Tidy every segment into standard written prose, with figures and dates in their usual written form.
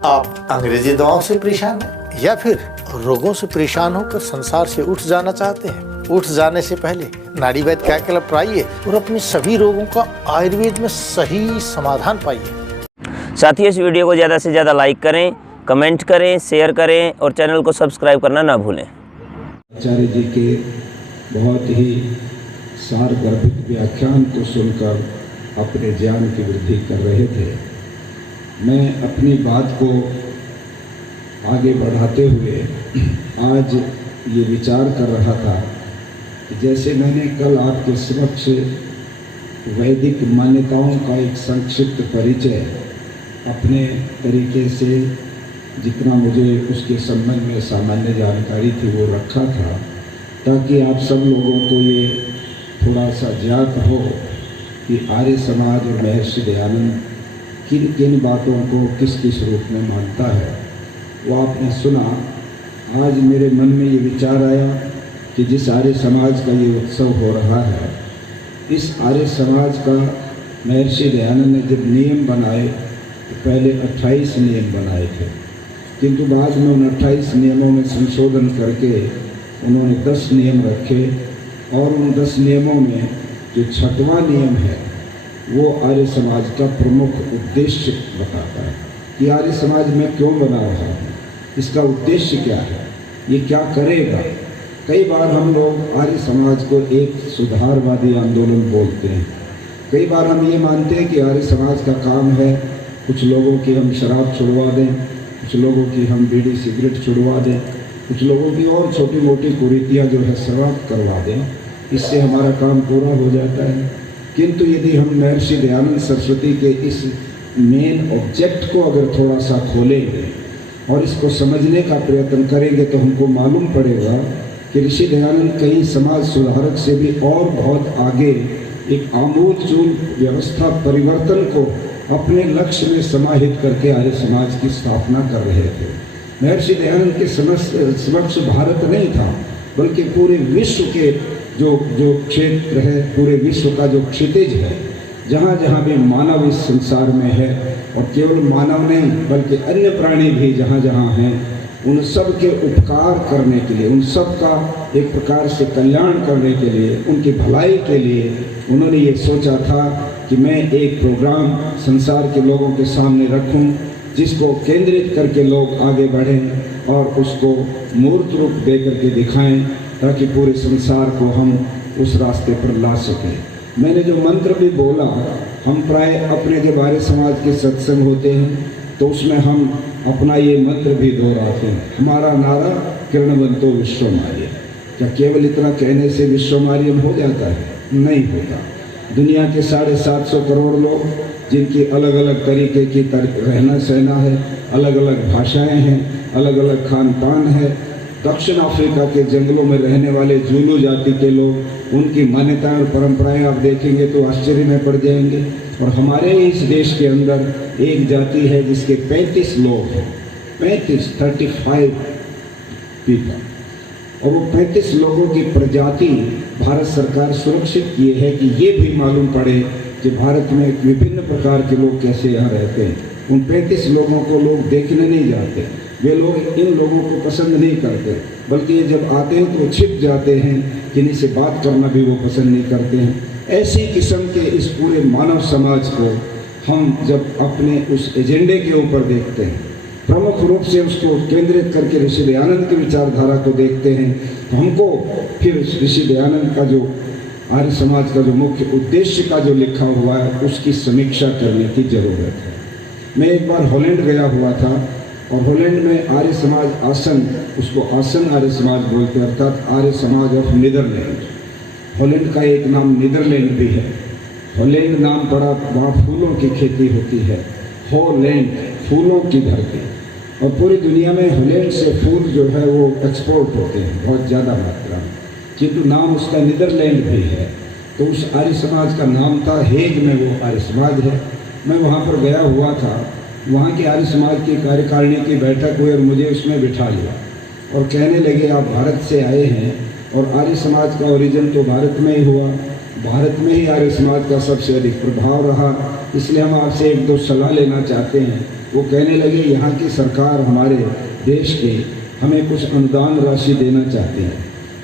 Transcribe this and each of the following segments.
आप अंग्रेजी दवाओं से परेशान हैं या फिर रोगों से परेशान होकर संसार से उठ जाना चाहते हैं? उठ जाने से पहले नाड़ी वैद्य क्या क्लब ट्राइए और अपने सभी रोगों का आयुर्वेद में सही समाधान पाइए। साथियों, इस वीडियो को ज़्यादा से ज़्यादा लाइक करें, कमेंट करें, शेयर करें और चैनल को सब्सक्राइब करना ना भूलें। आचार्य जी के बहुत ही सारगर्भित व्याख्यान को सुनकर अपने ज्ञान की वृद्धि कर रहे थे। मैं अपनी बात को आगे बढ़ाते हुए आज ये विचार कर रहा था कि जैसे मैंने कल आपके समक्ष वैदिक मान्यताओं का एक संक्षिप्त परिचय अपने तरीके से जितना मुझे उसके संबंध में सामान्य जानकारी थी वो रखा था, ताकि आप सब लोगों को ये थोड़ा सा ज्ञात हो कि आर्य समाज और महर्षि दयानंद किन किन बातों को किस किस रूप में मानता है, वो आपने सुना। आज मेरे मन में ये विचार आया कि जिस आर्य समाज का ये उत्सव हो रहा है, इस आर्य समाज का महर्षि दयानंद ने जब नियम बनाए तो पहले 28 नियम बनाए थे, किंतु बाद में उन 28 नियमों में संशोधन करके उन्होंने 10 नियम रखे और उन 10 नियमों में जो 6वां नियम है वो आर्य समाज का प्रमुख उद्देश्य बताता है कि आर्य समाज में क्यों बना रहा है, इसका उद्देश्य क्या है, ये क्या करेगा। कई बार हम लोग आर्य समाज को एक सुधारवादी आंदोलन बोलते हैं, कई बार हम ये मानते हैं कि आर्य समाज का काम है कुछ लोगों की हम शराब छुड़वा दें, कुछ लोगों की हम बीड़ी सिगरेट छुड़वा दें, कुछ लोगों की और छोटी मोटी कुरीतियाँ जो है समाप्त करवा दें, इससे हमारा काम पूरा हो जाता है। किंतु यदि हम महर्षि दयानंद सरस्वती के इस मेन ऑब्जेक्ट को अगर थोड़ा सा खोलेंगे और इसको समझने का प्रयत्न करेंगे तो हमको मालूम पड़ेगा कि ऋषि दयानंद कई समाज सुधारक से भी और बहुत आगे एक आमूलचूल व्यवस्था परिवर्तन को अपने लक्ष्य में समाहित करके आर्य समाज की स्थापना कर रहे थे। महर्षि दयानंद के समक्ष भारत नहीं था, बल्कि पूरे विश्व के जो क्षेत्र है, पूरे विश्व का जो क्षितिज है, जहाँ जहाँ भी मानव इस संसार में है, और केवल मानव नहीं बल्कि अन्य प्राणी भी जहाँ जहाँ हैं, उन सब के उपकार करने के लिए, उन सब का एक प्रकार से कल्याण करने के लिए, उनकी भलाई के लिए उन्होंने ये सोचा था कि मैं एक प्रोग्राम संसार के लोगों के सामने रखूं जिसको केंद्रित करके लोग आगे बढ़ें और उसको मूर्त रूप दे करके दिखाएं, ताकि पूरे संसार को हम उस रास्ते पर ला सकें। मैंने जो मंत्र भी बोला, हम प्राय अपने जब आर्य समाज के सत्संग होते हैं तो उसमें हम अपना ये मंत्र भी दोहराते हैं, हमारा नारा किरणवंतो विश्वमार्य। क्या केवल इतना कहने से विश्वमार्य हो जाता है? नहीं होता। दुनिया के 750 करोड़ लोग जिनकी अलग अलग तरीके की रहना सहना है, अलग अलग भाषाएं हैं, अलग अलग खान पान है। दक्षिण अफ्रीका के जंगलों में रहने वाले जूलू जाति के लोग, उनकी मान्यताएं और परंपराएं आप देखेंगे तो आश्चर्य में पड़ जाएंगे। और हमारे इस देश के अंदर एक जाति है जिसके 35 लोग हैं, 35 पीपल, और वो 35 लोगों की प्रजाति भारत सरकार सुरक्षित किए है कि ये भी मालूम पड़े कि भारत में विभिन्न प्रकार के लोग कैसे यहाँ रहते हैं। उन 35 लोगों को लोग देखने नहीं जाते, वे लोग इन लोगों को पसंद नहीं करते, बल्कि ये जब आते हैं तो छिप जाते हैं, किन्हीं से बात करना भी वो पसंद नहीं करते हैं। ऐसी किस्म के इस पूरे मानव समाज को हम जब अपने उस एजेंडे के ऊपर देखते हैं, प्रमुख रूप से उसको केंद्रित करके ऋषि दयानंद की विचारधारा को देखते हैं, तो हमको फिर ऋषि दयानंद का जो आर्य समाज का जो मुख्य उद्देश्य का जो लिखा हुआ है उसकी समीक्षा करने की जरूरत है। मैं एक बार हॉलैंड गया हुआ था और हॉलैंड में आर्य समाज आसन, उसको आसन आर्य समाज बोलते हैं, अर्थात Arya Samaj of Netherlands. Holland का एक नाम नीदरलैंड भी है। हॉलैंड नाम पड़ा, वहाँ फूलों की खेती होती है, हॉलैंड फूलों की धरती, और पूरी दुनिया में हॉलैंड से फूल जो है वो एक्सपोर्ट होते हैं बहुत ज़्यादा मात्रा में, किंतु नाम उसका नीदरलैंड भी है। तो उस आर्य समाज का नाम था, हेग में वो आर्य समाज है। मैं वहाँ पर गया हुआ था, वहाँ के आर्य समाज की कार्यकारिणी की बैठक हुई और मुझे उसमें बिठा लिया और कहने लगे आप भारत से आए हैं और आर्य समाज का ओरिजिन तो भारत में ही हुआ, भारत में ही आर्य समाज का सबसे अधिक प्रभाव रहा, इसलिए हम आपसे एक दो सलाह लेना चाहते हैं वो कहने लगे यहाँ की सरकार हमारे देश की हमें कुछ अनुदान राशि देना चाहती है,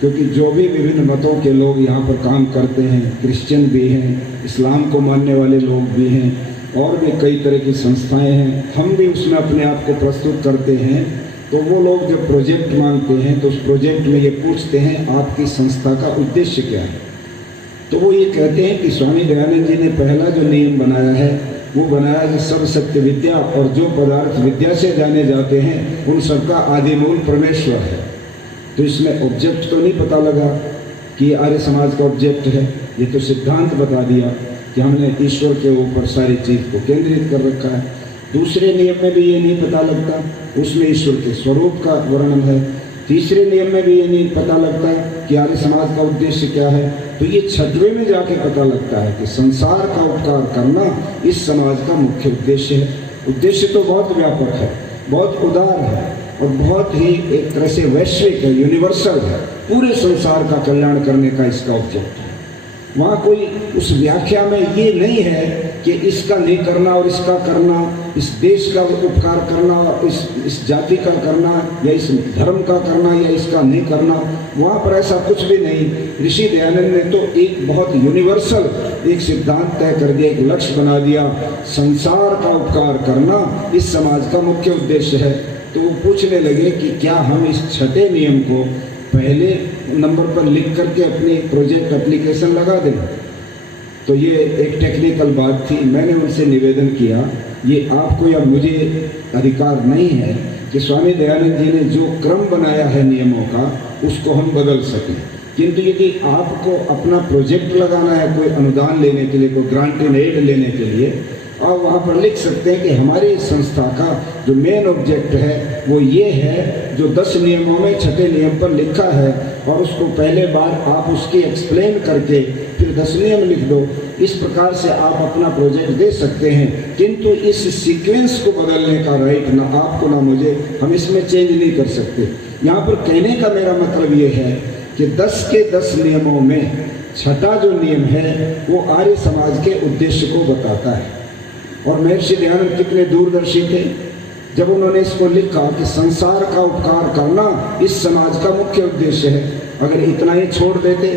क्योंकि जो भी विभिन्न मतों के लोग यहाँ पर काम करते हैं, क्रिश्चियन भी हैं, इस्लाम को मानने वाले लोग भी हैं, और भी कई तरह की संस्थाएं हैं, हम भी उसमें अपने आप को प्रस्तुत करते हैं। तो वो लोग जब प्रोजेक्ट मांगते हैं तो उस प्रोजेक्ट में ये पूछते हैं आपकी संस्था का उद्देश्य क्या है। तो वो ये कहते हैं कि स्वामी दयानंद जी ने पहला जो नियम बनाया है वो बनाया कि सब सत्य विद्या और जो पदार्थ विद्या से जाने जाते हैं उन सबका आदि मूल परमेश्वर है। तो इसमें ऑब्जेक्ट तो नहीं पता लगा कि आर्य समाज का ऑब्जेक्ट है, ये तो सिद्धांत बता दिया कि हमने ईश्वर के ऊपर सारी चीज़ को केंद्रित कर रखा है। दूसरे नियम में भी ये नहीं पता लगता, उसमें ईश्वर के स्वरूप का वर्णन है। तीसरे नियम में भी ये नहीं पता लगता कि आर्य समाज का उद्देश्य क्या है। तो ये छठवें में जाके पता लगता है कि संसार का उपकार करना इस समाज का मुख्य उद्देश्य है। उद्देश्य तो बहुत व्यापक है, बहुत उदार है और बहुत ही एक तरह से वैश्विक है, यूनिवर्सल है। पूरे संसार का कल्याण करने का इसका उद्देश्य है। वहाँ कोई उस व्याख्या में ये नहीं है कि इसका नहीं करना और इसका करना, इस देश का उपकार करना और इस जाति का करना या इस धर्म का करना या इसका नहीं करना। वहाँ पर ऐसा कुछ भी नहीं। ऋषि दयानंद ने तो एक बहुत यूनिवर्सल एक सिद्धांत तय कर दिया, एक लक्ष्य बना दिया, संसार का उपकार करना इस समाज का मुख्य उद्देश्य है। तो वो पूछने लगे कि क्या हम इस छठे नियम को पहले नंबर पर लिख करके अपनी प्रोजेक्ट एप्लीकेशन लगा दें। तो ये एक टेक्निकल बात थी। मैंने उनसे निवेदन किया, ये आपको या मुझे अधिकार नहीं है कि स्वामी दयानंद जी ने जो क्रम बनाया है नियमों का उसको हम बदल सकें, किंतु यदि आपको अपना प्रोजेक्ट लगाना है कोई अनुदान लेने के लिए, कोई ग्रांट इन एड लेने के लिए, और वहाँ पर लिख सकते हैं कि हमारी संस्था का जो मेन ऑब्जेक्ट है वो ये है जो 10 नियमों में छठे नियम पर लिखा है, और उसको पहले बार आप उसकी एक्सप्लेन करके फिर 10 नियम लिख दो। इस प्रकार से आप अपना प्रोजेक्ट दे सकते हैं, किंतु इस सीक्वेंस को बदलने का राइट ना आपको ना मुझे, हम इसमें चेंज नहीं कर सकते। यहाँ पर कहने का मेरा मतलब ये है कि 10 के 10 नियमों में छठा जो नियम है वो आर्य समाज के उद्देश्य को बताता है। और महर्षि दयानंद कितने दूरदर्शी थे जब उन्होंने इसको लिखा कि संसार का उपकार करना इस समाज का मुख्य उद्देश्य है। अगर इतना ही छोड़ देते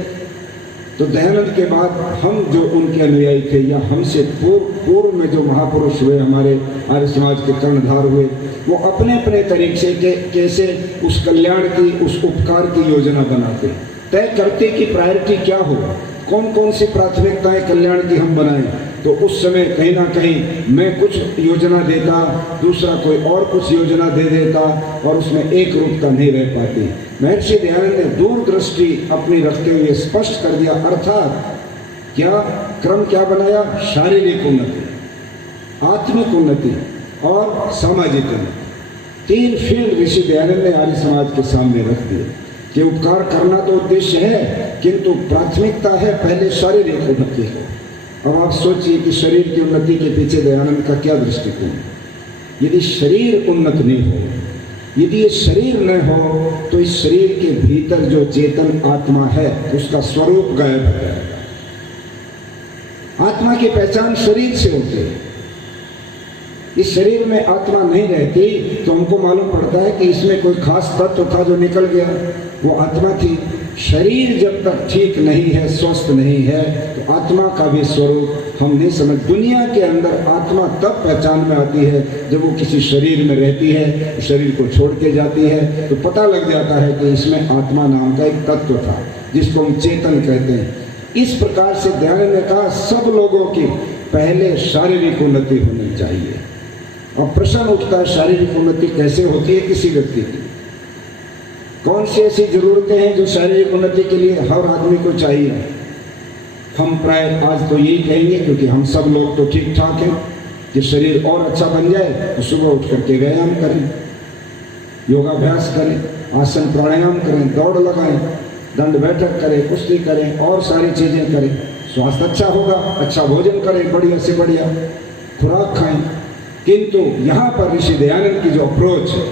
तो दयानंद के बाद हम जो उनके अनुयायी थे या हमसे पूर्व में जो महापुरुष हुए, हमारे आर्य समाज के कर्णधार हुए, वो अपने अपने तरीके से कैसे उस कल्याण की, उस उपकार की योजना बनाते, तय करते कि प्रायोरिटी क्या हो, कौन कौन सी प्राथमिकताएं कल्याण की हम बनाएं। तो उस समय कहीं ना कहीं मैं कुछ योजना देता, दूसरा कोई और कुछ योजना दे देता, और उसमें एक रूपता नहीं रह पाती। महर्षि दयानंद ने दूरदृष्टि अपनी रखते हुए स्पष्ट कर दिया, अर्थात क्या क्रम क्या बनाया, शारीरिक उन्नति, आत्मिक उन्नति और सामाजिक उन्नति। 3 फील्ड ऋषि दयानंद ने आर्य समाज के सामने रख दिए कि उपकार करना तो उद्देश्य है, किंतु प्राथमिकता है पहले शारीरिक उन्नति हो। अब आप सोचिए कि शरीर की उन्नति के पीछे दयानंद का क्या दृष्टिकोण है। यदि शरीर उन्नत नहीं हो, यदि ये शरीर न हो, तो इस शरीर के भीतर जो चेतन आत्मा है उसका स्वरूप गायब हो जाएगा। आत्मा की पहचान शरीर से होती है। इस शरीर में आत्मा नहीं रहती तो हमको मालूम पड़ता है कि इसमें कोई खास तत्व था जो निकल गया, वो आत्मा थी। शरीर जब तक ठीक नहीं है, स्वस्थ नहीं है, तो आत्मा का भी स्वरूप हम नहीं समझ। दुनिया के अंदर आत्मा तब पहचान में आती है जब वो किसी शरीर में रहती है, शरीर को छोड़ के जाती है, तो पता लग जाता है कि इसमें आत्मा नाम का एक तत्व था जिसको हम चेतन कहते हैं। इस प्रकार से दयानंद ने कहा सब लोगों की पहले शारीरिक उन्नति होनी चाहिए। और प्रश्न उठता है शारीरिक उन्नति कैसे होती है किसी व्यक्ति की, कौन सी ऐसी जरूरतें हैं जो शारीरिक उन्नति के लिए हर आदमी को चाहिए। हम प्राय आज तो यही कहेंगे, क्योंकि हम सब लोग तो ठीक ठाक हैं, कि शरीर और अच्छा बन जाए तो सुबह उठ करके व्यायाम करें, योगाभ्यास करें, आसन प्राणायाम करें, दौड़ लगाएं, दंड बैठक करें, कुश्ती करें और सारी चीज़ें करें। स्वास्थ्य अच्छा होगा, अच्छा भोजन करें, बढ़िया से बढ़िया खुराक खाएं। किंतु यहाँ पर ऋषि दयानंद की जो अप्रोच है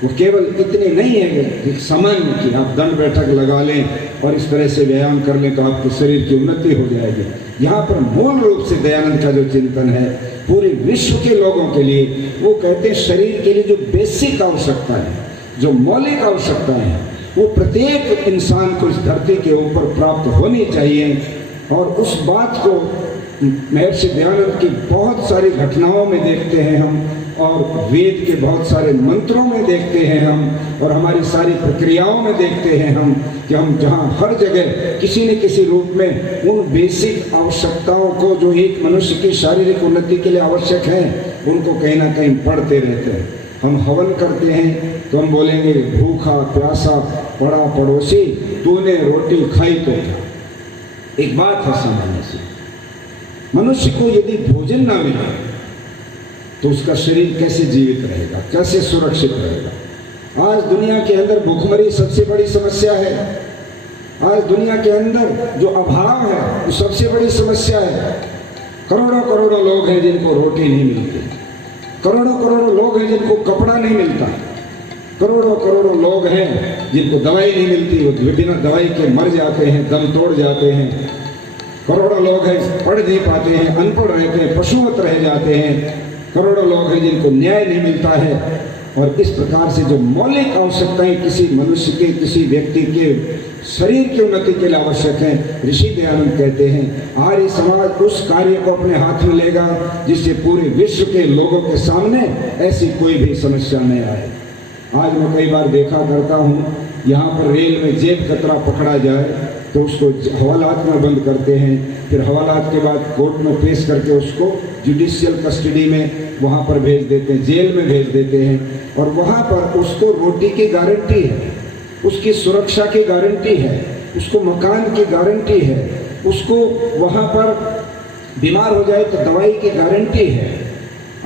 वो केवल इतनी नहीं है कि सामान्य कि आप दंड बैठक लगा लें और इस तरह से व्यायाम कर लें तो आपके शरीर की उन्नति हो जाएगी। यहाँ पर मूल रूप से दयानंद का जो चिंतन है पूरे विश्व के लोगों के लिए, वो कहते हैं शरीर के लिए जो बेसिक आवश्यकता है, जो मौलिक आवश्यकता है, वो प्रत्येक इंसान को इस धरती के ऊपर प्राप्त होनी चाहिए। और उस बात को महर्षि दयानंद की बहुत सारी घटनाओं में देखते हैं हम, और वेद के बहुत सारे मंत्रों में देखते हैं हम, और हमारी सारी प्रक्रियाओं में देखते हैं हम कि हम जहाँ हर जगह किसी न किसी रूप में उन बेसिक आवश्यकताओं को जो एक मनुष्य की शारीरिक उन्नति के लिए आवश्यक है, उनको कहीं ना कहीं पढ़ते रहते हैं। हम हवन करते हैं तो हम बोलेंगे भूखा प्यासा पड़ा पड़ोसी, तूने रोटी खाई तो क्या। एक बात है सामान्य सी, मनुष्य को यदि भोजन ना मिले तो उसका शरीर कैसे जीवित रहेगा, कैसे सुरक्षित रहेगा। आज दुनिया के अंदर भूखमरी सबसे बड़ी समस्या है। आज दुनिया के अंदर जो अभाव है वो सबसे बड़ी समस्या है। करोड़ों करोड़ों लोग हैं जिनको रोटी नहीं मिलती, करोड़ों करोड़ों लोग हैं जिनको कपड़ा नहीं मिलता, करोड़ों करोड़ों लोग हैं जिनको दवाई नहीं मिलती, वो बिना दवाई के मर जाते हैं, दम तोड़ जाते हैं। करोड़ों लोग हैं पढ़ नहीं पाते हैं, अनपढ़ रहते हैं, पशुवत रह जाते हैं। करोड़ों लोग हैं जिनको न्याय नहीं मिलता है। और इस प्रकार से जो मौलिक आवश्यकताएं किसी मनुष्य के, किसी व्यक्ति के शरीर की उन्नति के लिए आवश्यक है, ऋषि दयानंद कहते हैं आर्य समाज उस कार्य को अपने हाथ में लेगा जिससे पूरे विश्व के लोगों के सामने ऐसी कोई भी समस्या नहीं आए। आज मैं कई बार देखा करता हूँ, यहाँ पर रेल में जेब कतरा पकड़ा जाए तो उसको हवालात में बंद करते हैं, फिर हवालात के बाद कोर्ट में पेश करके उसको जुडिशियल कस्टडी में वहाँ पर भेज देते हैं, जेल में भेज देते हैं। और वहाँ पर उसको रोटी की गारंटी है, उसकी सुरक्षा की गारंटी है, उसको मकान की गारंटी है, उसको वहाँ पर बीमार हो जाए तो दवाई की गारंटी है।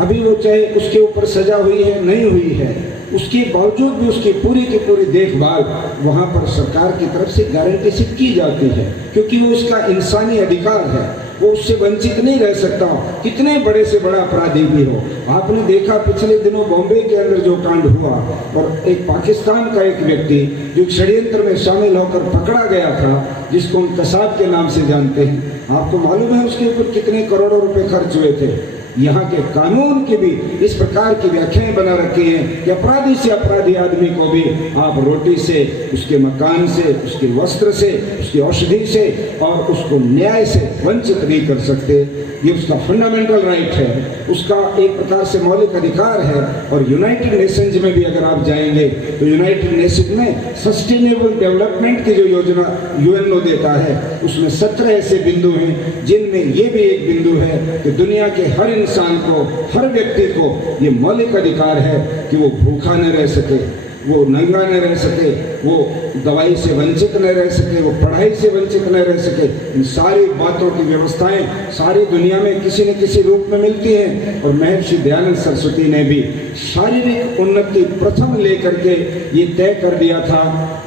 अभी वो चाहे उसके ऊपर सजा हुई है नहीं हुई है, उसके बावजूद भी उसकी पूरी की पूरी देखभाल वहाँ पर सरकार की तरफ से गारंटी से की जाती है, क्योंकि वो उसका इंसानी अधिकार है, वो उससे वंचित नहीं रह सकता, कितने बड़े से बड़ा अपराधी भी हो। आपने देखा पिछले दिनों बॉम्बे के अंदर जो कांड हुआ, और एक पाकिस्तान का एक व्यक्ति जो षड्यंत्र में शामिल होकर पकड़ा गया था, जिसको हम कसाब के नाम से जानते हैं, आपको मालूम है उसके ऊपर कितने करोड़ों रुपए खर्च हुए थे। यहाँ के कानून की भी इस प्रकार की व्याख्याएं बना रखी हैं कि अपराधी से अपराधी आदमी को भी आप रोटी से, उसके मकान से, उसके वस्त्र से, उसकी औषधि से और उसको न्याय से वंचित नहीं कर सकते। ये उसका फंडामेंटल राइट है, उसका एक प्रकार से मौलिक अधिकार है। और यूनाइटेड नेशंस में भी अगर आप जाएंगे तो यूनाइटेड नेशन में सस्टेनेबल डेवलपमेंट की जो योजना यूएनओ देता है, उसमें 17 ऐसे बिंदु हैं जिनमें ये भी एक बिंदु है कि दुनिया के हर इंसान को, हर व्यक्ति को ये मौलिक अधिकार है कि वो भूखा न रह सके, वो नंगा न रह सके, वो दवाई से वंचित न रह सके, वो पढ़ाई से वंचित न रह सके। इन सारी बातों की व्यवस्थाएं सारी दुनिया में किसी न किसी रूप में मिलती हैं। और महर्षि दयानंद सरस्वती ने भी शारीरिक उन्नति प्रथम लेकर के ये तय कर दिया था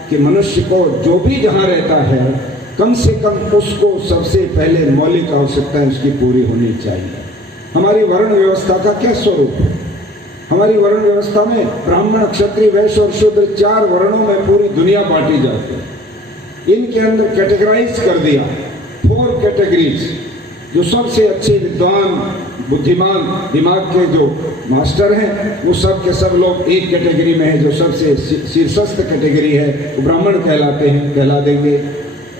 कि मनुष्य को जो भी जहाँ रहता है, कम से कम उसको सबसे पहले मौलिक आवश्यकताएं उसकी पूरी होनी चाहिए। हमारी वर्ण व्यवस्था का क्या स्वरूप है? हमारी वर्ण व्यवस्था में ब्राह्मण, क्षत्रिय, वैश्य और शूद्र 4 वर्णों में पूरी दुनिया बांटी जाती है। इनके अंदर कैटेगराइज कर दिया 4 कैटेगरीज। जो सबसे अच्छे विद्वान, बुद्धिमान, दिमाग के जो मास्टर हैं, वो सब के सब लोग एक कैटेगरी में है। जो सबसे शीर्षस्थ कैटेगरी है वो ब्राह्मण कहला देंगे।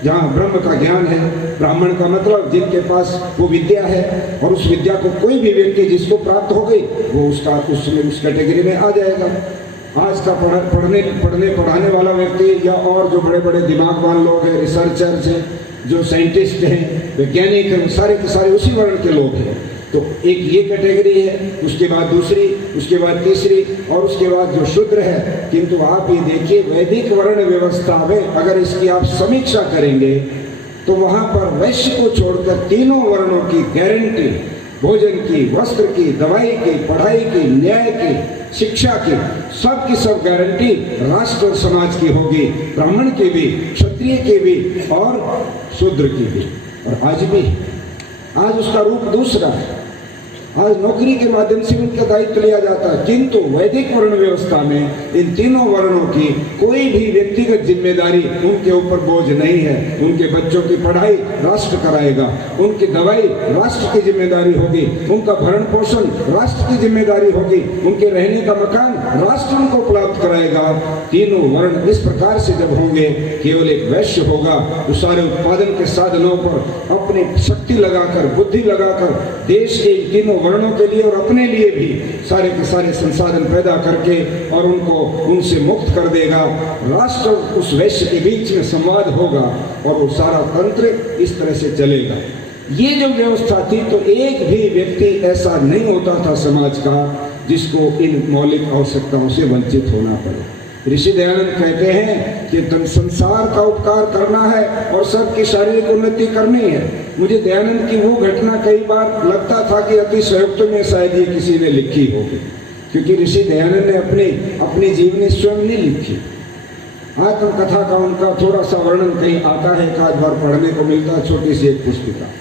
जहाँ ब्रह्म का ज्ञान है, ब्राह्मण का मतलब जिनके पास वो विद्या है, और उस विद्या को कोई भी व्यक्ति जिसको प्राप्त हो गई वो उसका उस कैटेगरी में आ जाएगा। आज का पढ़ाने वाला व्यक्ति या और जो बड़े बड़े दिमागवान लोग हैं, रिसर्चर्स हैं, जो साइंटिस्ट हैं, वैज्ञानिक हैं, सारे के सारे उसी वर्ण के लोग हैं। तो एक ये कैटेगरी है, उसके बाद दूसरी, उसके बाद तीसरी, और उसके बाद जो शूद्र है। किंतु आप ये देखिए वैदिक वर्ण व्यवस्था में अगर इसकी आप समीक्षा करेंगे तो वहाँ पर वैश्य को छोड़कर तीनों वर्णों की गारंटी, भोजन की, वस्त्र की, दवाई की, पढ़ाई की, न्याय की, शिक्षा की, सब की सब गारंटी राष्ट्र और समाज की होगी, ब्राह्मण की भी, क्षत्रिय की भी और शूद्र की भी। और आज भी, आज उसका रूप दूसरा है। आज नौकरी के माध्यम से उनका दायित्व लिया जाता है, किंतु वैदिक वर्ण व्यवस्था में इन तीनों वर्णों की कोई भी व्यक्तिगत जिम्मेदारी उनके ऊपर बोझ नहीं है। उनके बच्चों की पढ़ाई राष्ट्र कराएगा, उनकी दवाई राष्ट्र की जिम्मेदारी होगी, उनका भरण पोषण राष्ट्र की जिम्मेदारी होगी, उनके रहने का मकान राष्ट्र उनको प्राप्त कराएगा। तीनों वर्ण इस प्रकार से जब होंगे, केवल एक वैश्य होगा तो सारे उत्पादन के साधनों पर अपनी शक्ति लगाकर, बुद्धि लगाकर देश के तीनों वर्णों के लिए और अपने लिए भी सारे के सारे संसाधन पैदा करके और उनको उनसे मुक्त कर देगा। राष्ट्र उस वैश्य के बीच में संवाद होगा और वो सारा तंत्र इस तरह से चलेगा। ये जो व्यवस्था थी तो एक भी व्यक्ति ऐसा नहीं होता था समाज का जिसको इन मौलिक आवश्यकताओं से वंचित होना पड़े। ऋषि दयानंद कहते हैं कि संसार का उपकार करना है और सबकी शारीरिक उन्नति करनी है। मुझे दयानंद की वो घटना कई बार लगता था कि अति संयुक्त में शायद ये किसी ने लिखी होगी, क्योंकि ऋषि दयानंद ने अपनी जीवनी स्वयं नहीं लिखी। आत्मकथा का उनका थोड़ा सा वर्णन कहीं आता है, एक आध बार पढ़ने को मिलता है, छोटी सी एक पुस्तिका,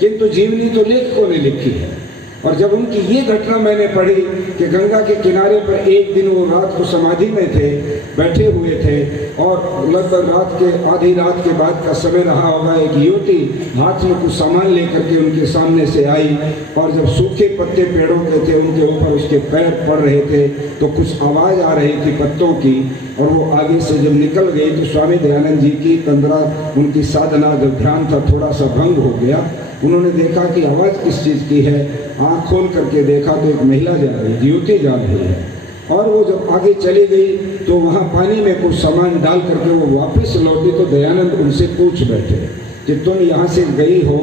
किंतु जीवनी तो लेखकों ने लिखी है। और जब उनकी ये घटना मैंने पढ़ी कि गंगा के किनारे पर एक दिन वो रात को समाधि में थे, बैठे हुए थे और लगभग रात के आधी रात के बाद का समय रहा होगा, एक युवती हाथ में कुछ सामान लेकर के उनके सामने से आई और जब सूखे पत्ते पेड़ों के थे उनके ऊपर उसके पैर पड़ रहे थे तो कुछ आवाज़ आ रही थी पत्तों की, और वो आगे से जब निकल गई तो स्वामी दयानंद जी की तंद्रा, उनकी साधना, जब ध्यान था थोड़ा सा भंग हो गया। उन्होंने देखा कि आवाज़ किस चीज़ की है, आँख खोल करके देखा तो एक महिला जा रही, युवती जा रही है। और वो जब आगे चली गई तो वहाँ पानी में कुछ सामान डाल करके वो वापस लौटी तो दयानंद उनसे पूछ बैठे कि तुम यहाँ से गई हो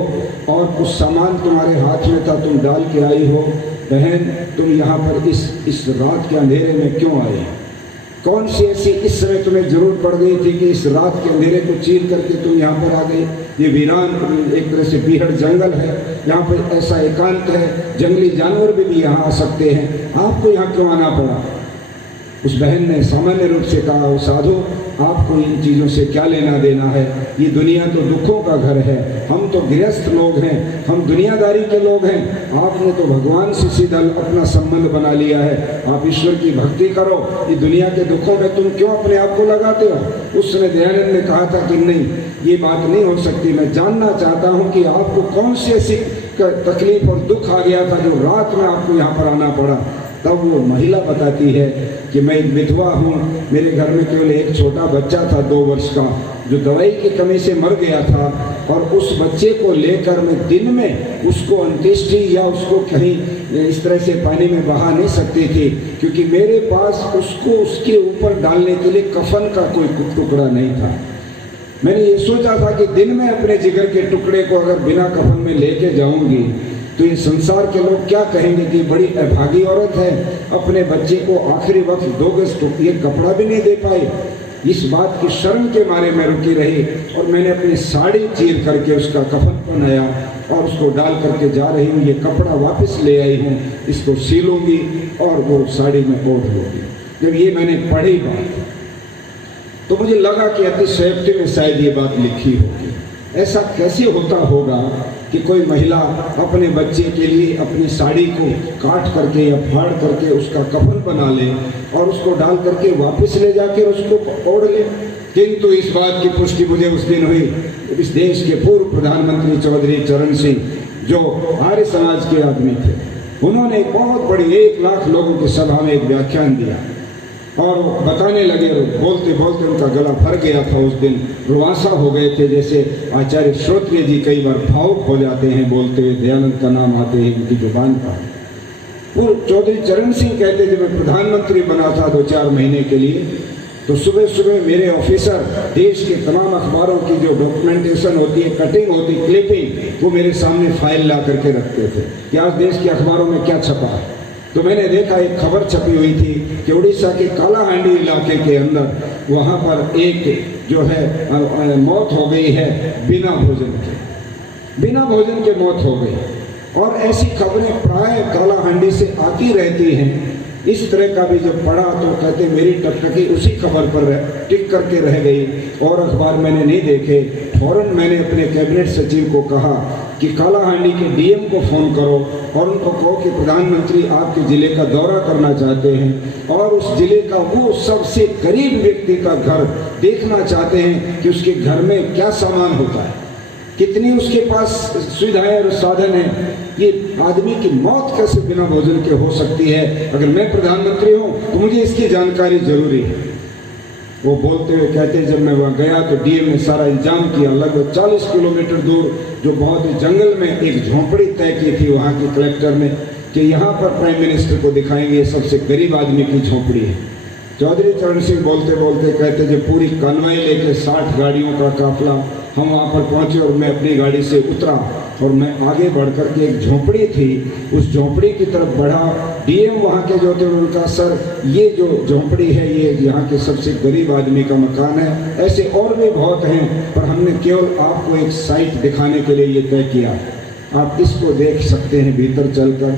और कुछ सामान तुम्हारे हाथ में था, तुम डाल के आई हो, बहन तुम यहाँ पर इस रात के अंधेरे में क्यों आई? कौन सी ऐसी इस समय तुम्हें जरूरत पड़ गई थी कि इस रात के अंधेरे को चीर करके तुम यहाँ पर आ गई? ये वीरान एक तरह से बीहड़ जंगल है, यहाँ पर ऐसा एकांत है, जंगली जानवर भी यहाँ आ सकते हैं, आपको यहाँ क्यों आना पड़ा? उस बहन ने सामान्य रूप से कहा, ओ साधु, आपको इन चीज़ों से क्या लेना देना है? ये दुनिया तो दुखों का घर है, हम तो गृहस्थ लोग हैं, हम दुनियादारी के लोग हैं, आपने तो भगवान से सीधा अपना संबंध बना लिया है, आप ईश्वर की भक्ति करो, ये दुनिया के दुखों में तुम क्यों अपने आप को लगाते हो? उस समय दयानंद ने कहा था कि नहीं, ये बात नहीं हो सकती, मैं जानना चाहता हूँ कि आपको कौन सी ऐसी तकलीफ और दुख आ गया था जो रात में आपको यहाँ पर आना पड़ा। तब वो महिला बताती है कि मैं एक विधवा हूँ, मेरे घर में केवल एक छोटा बच्चा था 2 वर्ष का, जो दवाई की कमी से मर गया था, और उस बच्चे को लेकर मैं दिन में उसको अंत्येष्टि या उसको कहीं इस तरह से पानी में बहा नहीं सकती थी, क्योंकि मेरे पास उसको उसके ऊपर डालने के लिए कफन का कोई टुकड़ा नहीं था। मैंने ये सोचा था कि दिन में अपने जिगर के टुकड़े को अगर बिना कफन में लेके जाऊंगी तो ये संसार के लोग क्या कहेंगे कि बड़ी अभागी औरत है, अपने बच्चे को आखिरी वक्त 2 गज ये कपड़ा भी नहीं दे पाई। इस बात की शर्म के मारे मैं रुकी रही और मैंने अपनी साड़ी चीर करके उसका कफन पहनाया और उसको डाल करके जा रही हूँ, ये कपड़ा वापस ले आई हूँ, इसको सीलूंगी और वो साड़ी में ओढ़ लूँगी। जब ये मैंने पढ़ी बात तो मुझे लगा कि अतिशयोक्ति में शायद ये बात लिखी होगी। ऐसा कैसे होता होगा कि कोई महिला अपने बच्चे के लिए अपनी साड़ी को काट करके या फाड़ करके उसका कफन बना ले और उसको डाल करके वापस ले जाके उसको ओढ़ ले। किंतु इस बात की पुष्टि मुझे उस दिन हुई, इस देश के पूर्व प्रधानमंत्री चौधरी चरण सिंह, जो आर्य समाज के आदमी थे, उन्होंने बहुत बड़ी 1 लाख लोगों की सभा में एक व्याख्यान दिया और बताने लगे, बोलते बोलते उनका गला भर गया था। उस दिन रुआसा हो गए थे, जैसे आचार्य श्रोत्रिय जी कई बार भावुक हो जाते हैं बोलते हुए, दयानंद का नाम आते हैं उनकी जुबान पर। वो चौधरी चरण सिंह कहते, जब मैं प्रधानमंत्री बना था 2-4 महीने के लिए, तो सुबह सुबह मेरे ऑफिसर देश के तमाम अखबारों की जो डॉक्यूमेंटेशन होती है, कटिंग होती है, क्लिपिंग, वो मेरे सामने फाइल ला करके रखते थे कि आज देश के अखबारों में क्या छपा है। तो मैंने देखा एक खबर छपी हुई थी कि उड़ीसा के कालाहांडी इलाके के अंदर वहाँ पर एक जो है मौत हो गई है बिना भोजन के मौत हो गई। और ऐसी खबरें प्राय कालाहांडी से आती रहती हैं। इस तरह का भी जब पढ़ा तो कहते मेरी टकटकी उसी खबर पर टिक करके रह गई और अखबार मैंने नहीं देखे। फौरन मैंने अपने कैबिनेट सचिव को कहा कि कालाहांडी के डीएम को फ़ोन करो और उनको कहो कि प्रधानमंत्री आपके ज़िले का दौरा करना चाहते हैं और उस ज़िले का वो सबसे गरीब व्यक्ति का घर देखना चाहते हैं कि उसके घर में क्या सामान होता है, कितनी उसके पास सुविधाएं और साधन हैं, ये आदमी की मौत कैसे बिना भोजन के हो सकती है। अगर मैं प्रधानमंत्री हूँ तो मुझे इसकी जानकारी जरूरी है। वो बोलते हुए कहते जब मैं वहाँ गया तो डीएम ने सारा इंतजाम किया। लगभग 40 किलोमीटर दूर जो बहुत ही जंगल में एक झोंपड़ी तय की थी वहाँ के कलेक्टर ने कि यहाँ पर प्राइम मिनिस्टर को दिखाएंगे, ये सबसे गरीब आदमी की झोंपड़ी है। चौधरी चरण सिंह बोलते बोलते कहते जब पूरी कानवाई लेके 60 गाड़ियों का काफिला हम वहाँ पर पहुँचे और मैं अपनी गाड़ी से उतरा और मैं आगे बढ़ कर के एक झोंपड़ी थी उस झोंपड़ी की तरफ बढ़ा। डीएम वहाँ के जो थे उनका सर ये जो झोंपड़ी है ये यहाँ के सबसे गरीब आदमी का मकान है, ऐसे और भी बहुत हैं पर हमने केवल आपको एक साइट दिखाने के लिए ये तय किया, आप इसको देख सकते हैं भीतर चलकर।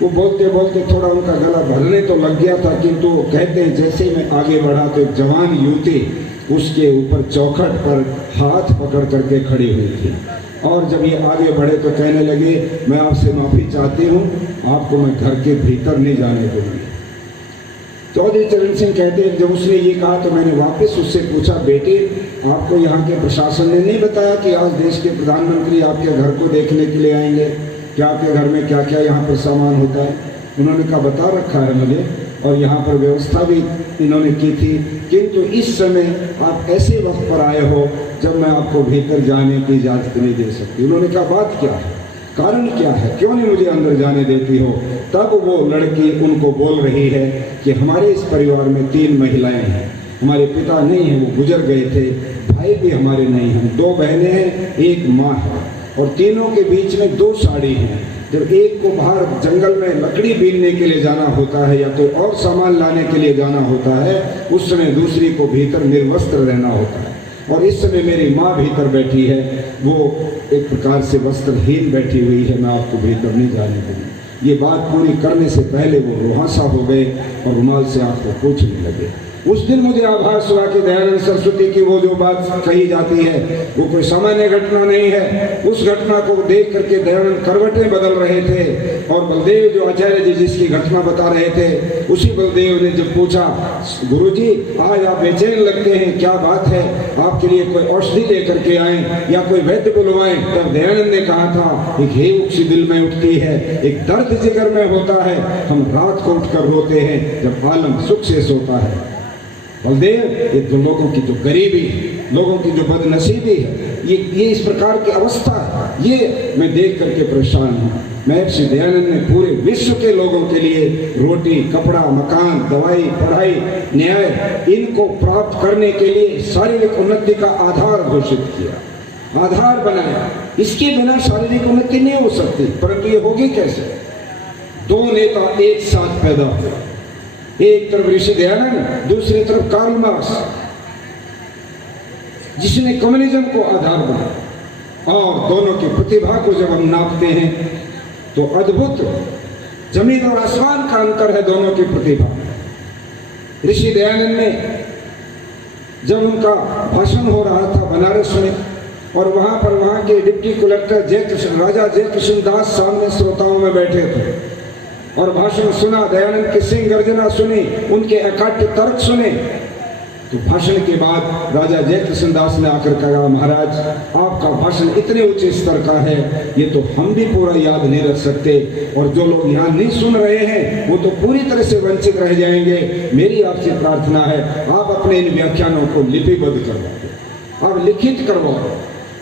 वो बोलते बोलते थोड़ा उनका गला भरने तो लग गया था किंतु वो कहते हैं जैसे ही मैं आगे बढ़ा तो एक जवान युवती उसके ऊपर चौखट पर हाथ पकड़ करके खड़ी हुई थी और जब ये आगे बढ़े तो कहने लगे मैं आपसे माफ़ी चाहती हूँ, आपको मैं घर के भीतर नहीं जाने दूँगी। चौधरी चरण सिंह कहते हैं जब उसने ये कहा तो मैंने वापस उससे पूछा बेटे आपको यहाँ के प्रशासन ने नहीं बताया कि आज देश के प्रधानमंत्री आपके घर को देखने के लिए आएंगे, क्या आपके घर में क्या क्या यहाँ पर सामान होता है? उन्होंने कहा बता रखा है मुझे और यहाँ पर व्यवस्था भी इन्होंने की थी, किंतु इस समय आप ऐसे वक्त पर आए हो जब मैं आपको भीतर जाने की इजाज़त नहीं दे सकती। उन्होंने कहा बात क्या है, कारण क्या है, क्यों नहीं मुझे अंदर जाने देती हो? तब वो लड़की उनको बोल रही है कि हमारे इस परिवार में 3 महिलाएं हैं, हमारे पिता नहीं हैं, वो गुजर गए थे, भाई भी हमारे नहीं हैं, 2 बहनें हैं, 1 माँ है और तीनों के बीच में 2 साड़ी हैं। जब एक को बाहर जंगल में लकड़ी बीनने के लिए जाना होता है या तो और सामान लाने के लिए जाना होता है उस समय दूसरी को भीतर निर्वस्त्र रहना होता है और इस समय मेरी माँ भीतर बैठी है, वो एक प्रकार से वस्त्रहीन बैठी हुई है, मैं आपको भीतर नहीं जाने दूँगी। ये बात पूरी करने से पहले वो रुहासा हो गए और रुमाल से आपको पूछने लगे। उस दिन मुझे आभास हुआ कि दयानंद सरस्वती की वो जो बात कही जाती है वो कोई सामान्य घटना नहीं है। उस घटना को देख करके दयानंद करवटें बदल रहे थे और बलदेव जो आचार्य जी जिसकी घटना बता रहे थे उसी बलदेव ने जब पूछा गुरुजी आज आप बेचैन लगते हैं, क्या बात है, आपके लिए कोई औषधि लेकर के आए या कोई वैद्य बुलवाएं? तब दयानंद ने कहा था एक हेउक सी दिल में उठती है, एक दर्द जिगर में होता है, हम रात को उठकर रोते हैं जब आलम सुख से सोता है। बलदेव ये तो लोगों की जो गरीबी है, लोगों की जो बदनसीबी है, ये इस प्रकार की अवस्था है, ये मैं देख करके परेशान हूँ। महर्षि दयानंद ने पूरे विश्व के लोगों के लिए रोटी, कपड़ा, मकान, दवाई, पढ़ाई, न्याय इनको प्राप्त करने के लिए शारीरिक उन्नति का आधार घोषित किया, आधार बनाया। इसके बिना शारीरिक उन्नति नहीं हो सकती, परंतु ये होगी कैसे? 2 नेता एक साथ पैदा हुए, एक तरफ ऋषि दयानंद, दूसरी तरफ कार्ल मार्क्स, जिसने कम्युनिज्म को आधार बनाया। और दोनों की प्रतिभा को जब हम नापते हैं तो अद्भुत जमीन और आसमान का अंतर है दोनों की प्रतिभा। ऋषि दयानंद ने जब उनका भाषण हो रहा था बनारस में और वहां पर वहां के डिप्टी कलेक्टर राजा जयकृष्ण दास सामने श्रोताओं में बैठे थे और भाषण सुना, दयानंद की सिंह गर्जना सुनी, उनके अकाट्य तर्क सुने, तो भाषण के बाद राजा जयकृष्ण दास ने आकर कहा महाराज आपका भाषण इतने ऊंचे स्तर का है ये तो हम भी पूरा याद नहीं रख सकते और जो लोग यहाँ नहीं सुन रहे हैं वो तो पूरी तरह से वंचित रह जाएंगे। मेरी आपसे प्रार्थना है आप अपने इन व्याख्यानों को लिपिबद्ध करवाओ, आप लिखित करवाओ।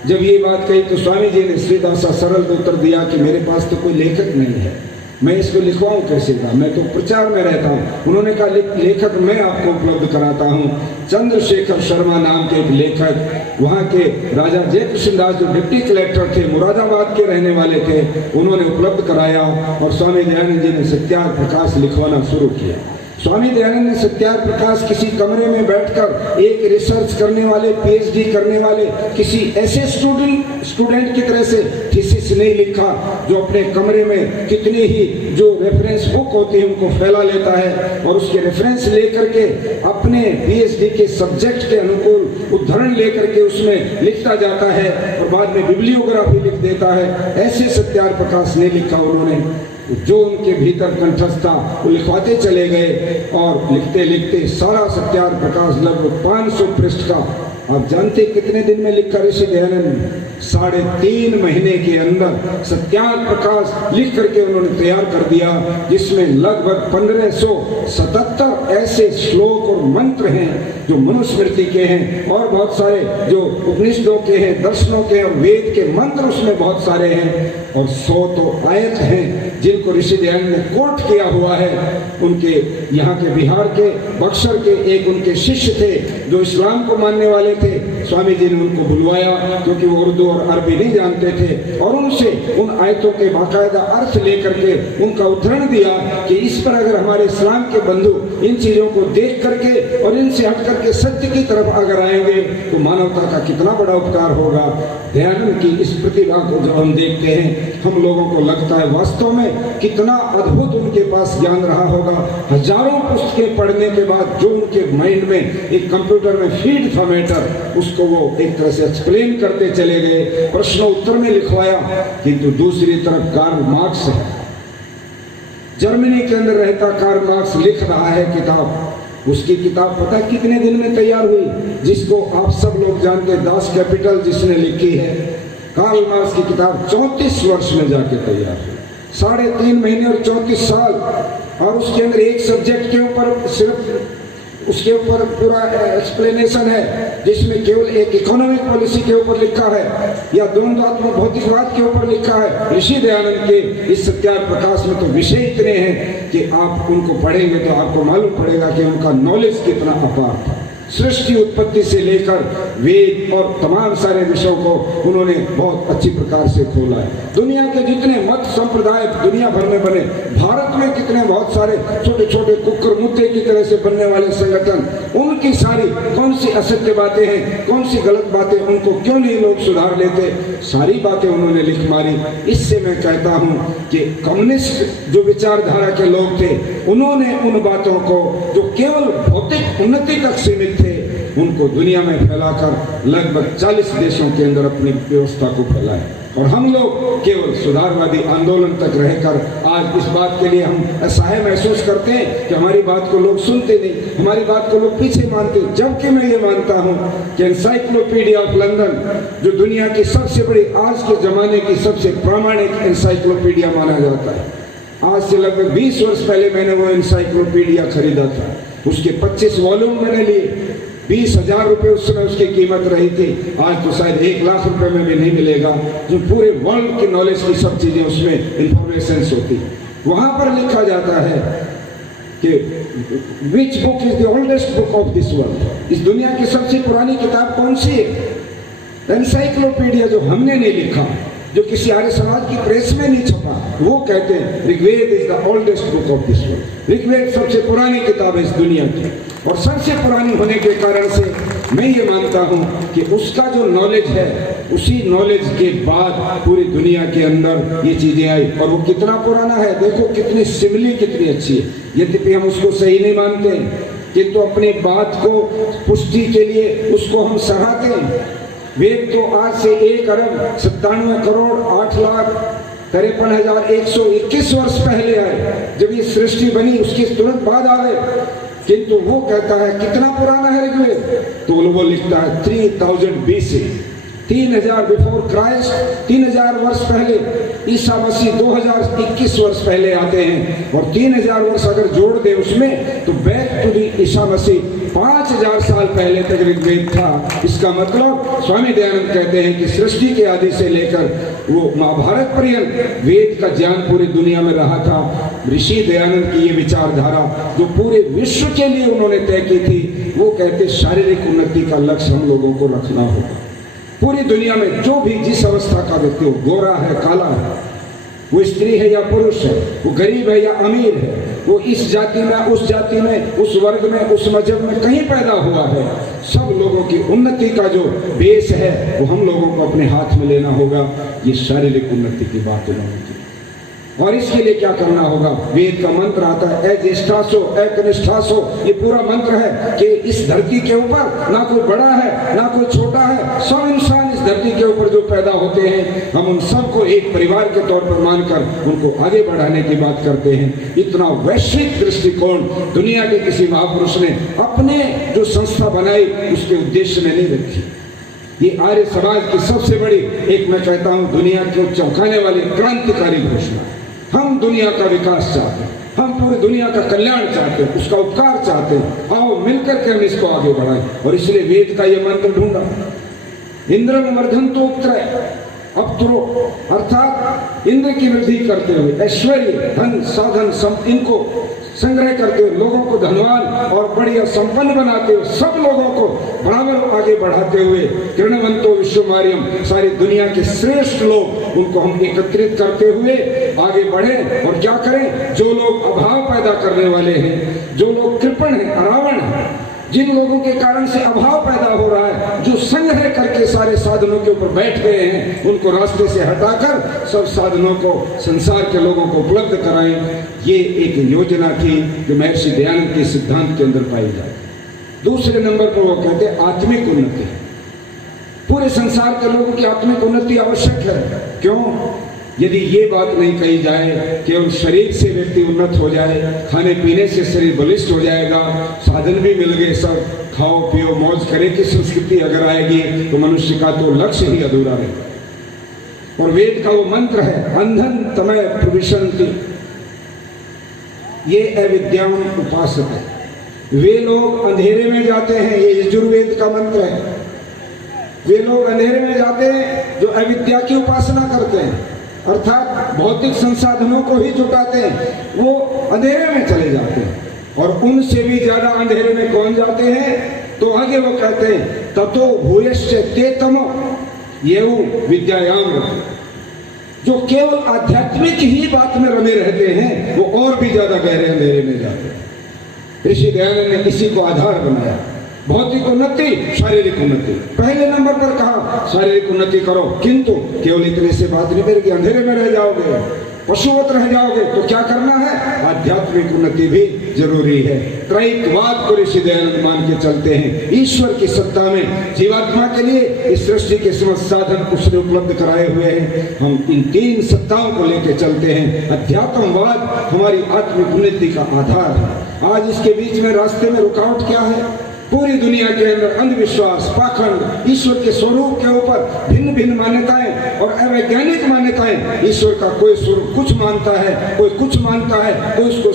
जब ये बात कही तो स्वामी जी ने सीधा सा सरल उत्तर दिया कि मेरे पास तो कोई लेखक नहीं है, मैं इसको लिखवाऊं कैसे का, मैं तो प्रचार में रहता हूँ। उन्होंने कहा लेखक मैं आपको उपलब्ध कराता हूँ। चंद्रशेखर शर्मा नाम के एक लेखक वहाँ के राजा जयकृष्ण दास जो डिप्टी कलेक्टर थे, मुरादाबाद के रहने वाले थे, उन्होंने उपलब्ध कराया और स्वामी दयानंद जी ने सत्याग्रह प्रकाश लिखवाना शुरू किया। स्वामी दयानंद सत्यार्थ प्रकाश किसी कमरे में बैठकर एक रिसर्च करने वाले, पीएचडी करने वाले किसी ऐसे स्टूडेंट की तरह से थीसिस नहीं लिखा जो अपने कमरे में कितनी ही जो रेफरेंस बुक होती है उनको फैला लेता है और उसके रेफरेंस लेकर के अपने पीएचडी के सब्जेक्ट के अनुकूल उदाहरण लेकर के उसमें लिखता जाता है और बाद में बिब्लियोग्राफी लिख देता है। ऐसे सत्यार्थ प्रकाश नहीं लिखा उन्होंने। जो उनके भीतर कंठस्थ था वो लिखवाते चले गए और लिखते लिखते सारा सत्यार्थ प्रकाश लगभग 500 पृष्ठ का, आप जानते कितने दिन में लिखा ऋषि दयानंद? 3.5 महीने के अंदर सत्यार्थ प्रकाश लिख करके उन्होंने तैयार कर दिया, जिसमें लगभग 1577 ऐसे श्लोक और मंत्र हैं जो मनुस्मृति के हैं और बहुत सारे जो उपनिषदों के हैं, दर्शनों के और वेद के मंत्र उसमें बहुत सारे हैं और 100 तो आयत हैं जिनको ऋषि दयानंद ने कोट किया हुआ है। उनके यहाँ के बिहार के बक्सर के एक उनके शिष्य थे जो इस्लाम को मानने वाले थे। स्वामी जी ने उनको बुलवाया क्योंकि वो उर्दू और अरबी नहीं जानते थे और उनसे उन आयतों के बाकायदा अर्थ लेकर के उनका उदाहरण दिया कि इस पर अगर हमारे इस्लाम के बंधु इन चीजों को देख करके और इनसे हट करके सत्य की तरफ अगर आएंगे तो मानवता का कितना बड़ा उपकार होगा। दयानंद की इस प्रतिभा को जब हम देखते हैं हम लोगों को लगता है वास्तव में कितना अद्भुत उनके पास ज्ञान रहा होगा। हजारों पुस्तकें पढ़ने के बाद जो उनके माइंड में एक कंप्यूटर में फीड था मैटर, उसको वो एक तरह से एक्सप्लेन करते चले गए, प्रश्न उत्तर में लिखवाया। किंतु दूसरी तरफ कार्ल मार्क्स है, जर्मनी के अंदर रहता कार्ल मार्क्स लिख रहा है किताब। उसकी किताब पता कितने दिन में तैयार हुई, जिसको आप सब लोग जानते हैं, दास कैपिटल जिसने लिखी है। कार्ल मार्क्स की किताब 34 वर्ष में जाके तैयार हुई, 3.5 महीने और 34 साल। और उसके अंदर एक सब्जेक्ट के ऊपर सिर्फ उसके ऊपर पूरा एक्सप्लेनेशन है, जिसमें केवल एक इकोनॉमिक पॉलिसी के ऊपर लिखा है या द्वंद्वात्मक भौतिकवाद के ऊपर लिखा है। ऋषि दयानंद के इस सत्यार्थ प्रकाश में तो विषय इतने हैं कि आप उनको पढ़ेंगे तो आपको मालूम पड़ेगा कि उनका नॉलेज कितना अपार था। सृष्टि उत्पत्ति से लेकर वेद और तमाम सारे विषयों को उन्होंने बहुत अच्छी प्रकार से खोला है। दुनिया के जितने मत संप्रदाय दुनिया भर में बने, भारत में कितने बहुत सारे छोटे छोटे कुकर मुद्दे की तरह से बनने वाले संगठन, उनकी सारी कौन सी असत्य बातें हैं, कौन सी गलत बातें, उनको क्यों नहीं लोग सुधार लेते, सारी बातें उन्होंने लिख मारी। इससे मैं कहता हूँ कि कम्युनिस्ट जो विचारधारा के लोग थे उन्होंने उन बातों को जो केवल भौतिक उन्नति तक सीमित थे उनको दुनिया में फैलाकर लगभग 40 देशों के अंदर अपनी व्यवस्था को फैलाया। और हम लोग केवल सुधारवादी आंदोलन तक रहकर आज इस बात के लिए हम असहाय महसूस करते हैं कि हमारी बात को लोग सुनते नहीं, हमारी बात को लोग पीछे मानते। जबकि मैं ये मानता हूँ कि एनसाइक्लोपीडिया ऑफ लंदन जो दुनिया की सबसे बड़ी आज के जमाने की सबसे प्रामाणिक एनसाइक्लोपीडिया माना जाता है, आज से लगभग 20 वर्ष पहले मैंने वो एनसाइक्लोपीडिया खरीदा था। उसके 25 वॉल्यूम मैंने लिए, 20,000 रुपये उस समय उसकी कीमत रही थी। आज तो शायद 1 लाख रुपए में भी नहीं मिलेगा, जो पूरे वर्ल्ड की नॉलेज की सब चीजें उसमें इंफॉर्मेशन होती। वहां पर लिखा जाता है कि which book is the oldest book of this world, इस दुनिया की सबसे पुरानी किताब कौन सी है? एनसाइक्लोपीडिया जो हमने नहीं लिखा, जो किसी आर्य समाज की प्रेस में नहीं छपा, वो कहते हैं Rigveda is the oldest book of this world. Rigveda सबसे पुरानी किताब है इस दुनिया की, और सबसे पुरानी होने के कारण से मैं ये मानता हूँ कि उसका जो नॉलेज है, उसी नॉलेज के बाद पूरी दुनिया के अंदर ये चीजें आई। और वो कितना पुराना है, देखो कितनी सिमिली कितनी अच्छी है। यद्यपि हम उसको सही नहीं मानते हैं, किंतु अपनी बात को पुष्टि के लिए उसको हम सराहते हैं। वेद तो आज से 1,97,08,53,121 वर्ष पहले आए, जब ये सृष्टि बनी उसके तुरंत बाद आ गए। किंतु वो कहता है कितना पुराना है ऋग्वेद, तो वो लिखता है 3000 BC, 3000 बिफोर क्राइस्ट, 3000 वर्ष पहले। ईसा मसीह 2021 वर्ष पहले आते हैं, और 3000 वर्ष अगर जोड़ दे उसमें तो back to the Isa Masih 5000 साल पहले तक ऋग्वेद था। इसका मतलब स्वामी दयानंद कहते हैं कि सृष्टि के आदि से लेकर वो महाभारत पर्यंत वेद का ज्ञान पूरी दुनिया में रहा था। ऋषि दयानंद की ये विचारधारा जो पूरे विश्व के लिए उन्होंने तय की थी, वो कहते शारीरिक उन्नति का लक्ष्य हम लोगों को रखना होगा। पूरी दुनिया में जो भी जिस अवस्था का व्यक्ति हो, गोरा है, काला है, वो स्त्री है या पुरुष है, वो गरीब है या अमीर है, वो इस जाति में, उस जाति में, उस वर्ग में, उस मजहब में कहीं पैदा हुआ है। सब लोगों की उन्नति का जो बेस है वो हम लोगों को अपने हाथ में लेना होगा। ये शारीरिक उन्नति की बात है लोगों की। और इसके लिए क्या करना होगा? वेद का मंत्र आता है, ज्येष्ठासो एकनिष्ठासो। ये पूरा मंत्र है कि इस धरती के ऊपर ना कोई बड़ा है ना कोई छोटा है, सब इंसान इस धरती के ऊपर जो पैदा होते हैं, हम उन सबको एक परिवार के तौर पर मानकर उनको आगे बढ़ाने की बात करते हैं। इतना वैश्विक दृष्टिकोण दुनिया के किसी महापुरुष ने अपने जो संस्था बनाई उसके उद्देश्य में नहीं रखी। ये आर्य समाज की सबसे बड़ी, एक मैं कहता हूं दुनिया को चौंकाने वाली क्रांतिकारी घोषणा। हम दुनिया का विकास चाहते हैं, हम पूरी दुनिया का कल्याण चाहते हैं, उसका उपकार चाहते हैं। आओ मिलकर के हम इसको आगे बढ़ाएं। और इसलिए वेद का ये मंत्र ढूंढा, इंद्रम वर्धन्तो उत्तरय अपत्रो, अर्थात इंद्र की वृद्धि करते हुए, ऐश्वर्य धन साधन इनको संग्रह करते हुए, लोगों को धनवान और बढ़िया संपन्न बनाते हुए, सब लोगों को बराबर आगे बढ़ाते हुए, किरणवंतो विश्वमार्यम, सारी दुनिया के श्रेष्ठ लोग, उनको हम एकत्रित करते हुए आगे बढ़े। और क्या करें? जो लोग अभाव पैदा करने वाले हैं, जो लोग कृपण हैं, अरावण हैं, जिन लोगों के कारण से अभाव पैदा हो रहा है, जो संग्रह करके सारे साधनों के ऊपर बैठ गए हैं, उनको रास्ते से हटाकर सब साधनों को संसार के लोगों को उपलब्ध कराएं। ये एक योजना थी जो महर्षि दयानंद के सिद्धांत के अंदर पाई जाए। दूसरे नंबर पर वो कहते हैं आत्मिक उन्नति। पूरे संसार के लोगों की आत्मिक उन्नति आवश्यक है। क्यों? यदि ये बात नहीं कही जाए केवल शरीर से व्यक्ति उन्नत हो जाए, खाने पीने से शरीर बलिष्ठ हो जाएगा, साधन भी मिल गए, सब खाओ पियो मौज करे की संस्कृति अगर आएगी तो मनुष्य का तो लक्ष्य ही अधूरा रहेगा। और वेद का वो मंत्र है, अंधन तमय प्रविशन्ति ये अविद्याम उपासते। वे लोग अंधेरे में जाते हैं, ये यजुर्वेद का मंत्र है। वे लोग अंधेरे में जाते हैं जो अविद्या की उपासना करते हैं, अर्थात भौतिक संसाधनों को ही जुटाते हैं, वो अंधेरे में चले जाते हैं। और उनसे भी ज्यादा अंधेरे में कौन जाते हैं? तो आगे वो कहते हैं ततो भूयश्च ते तमो येउ विद्यायाम, जो केवल आध्यात्मिक ही बात में रमे रहते हैं वो और भी ज्यादा गहरे अंधेरे में जाते हैं। ऋषि दयानंद ने इसी को आधार बनाया। भौतिक उन्नति, शारीरिक उन्नति। पहले नंबर पर कहा शारीरिक उन्नति करो, किंतु केवल इतने से बात नहीं करेगी, अंधेरे में रह जाओगे, पशुवत रह जाओगे। तो क्या करना है? आध्यात्मिक उन्नति भी जरूरी है। त्रैतवाद को ऋषि दयानंद मान के चलते हैं। ईश्वर की सत्ता में जीवात्मा के लिए इस सृष्टि के समस्त साधन उसने उपलब्ध कराए हुए हैं। हम इन तीन सत्ताओं को लेकर चलते हैं। अध्यात्मवाद हमारी आत्मिक उन्नति का आधार है। आज इसके बीच में रास्ते में रुकावट क्या है? पूरी दुनिया के अंदर अंधविश्वास, पाखंड, ईश्वर के स्वरूप के ऊपर भिन्न भिन्न मान्यताएं और अवैज्ञानिक मान्यताएं। ईश्वर का कोई स्वरूप कुछ मानता है, कोई कुछ मानता है, कोई उसको